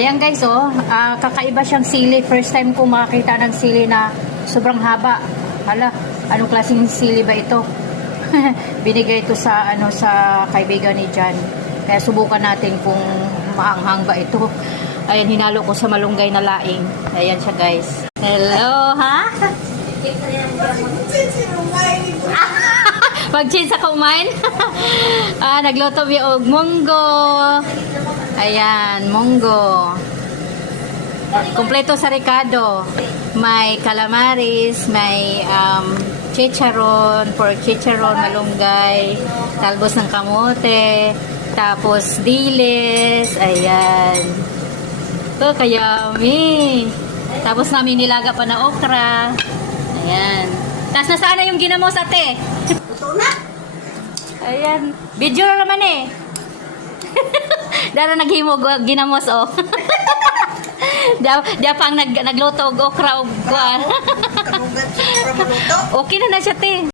Ayan guys, oh, ah, kakaiba siyang sili. First time ko makakita ng sili na sobrang haba. Hala, anong klaseng sili ba ito? Binigay ito sa ano sa kaibigan ni John. Kaya subukan natin kung maanghang ba ito. Ayan, hinalo ko sa malunggay na laing. Ayan siya guys. Hello, ha? Mag-change sa kumain. ah, nagluto mi og munggo. Ayan, munggo. Kompleto sa Ricardo. May calamaris, may um, chicharon, pork chicharon, malunggay, talbos ng kamote, tapos dilis, ayan. Ito, kayami. Tapos namin nilaga pa na okra. Tapos nasaan na yung ginamos ate? Ito na. Ayan. Video na naman eh. Dara naghimog og ginamos oh. Dia dia pang nag nagluto og okra og kuan. Sa okay na na siya te.